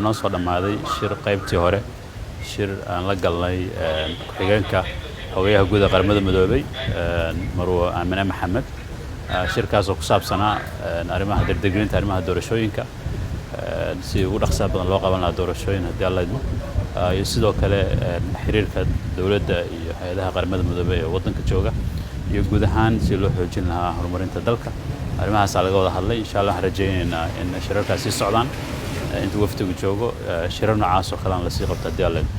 hadda noo soo dhammaaday shir qaybtii hore shir aan la galnay ku-xigeenka xogayaha guud ee qaramada midoobay marwo Aamina Maxamed shirkaas oo ku saabsanaa arrimaha degdeggelinta arrimaha doorashooyinka si ugu dhaqso badan loo qaban lahaa doorashooyin haddii alla idmo iyo sidoo kale xiriirka dawladda iyo hay'adaha qaramada midoobay ee waddanka jooga iyo guud ahaan si loo xoojin lahaa horumarinta dalka arrimahaas laga wada hadlay insha Allah waxaan rajaynaynaa in shirarkaasi socdaan inta wafdigu joogo shirar noocaas oo kale aan la sii qabto haddii alla idmo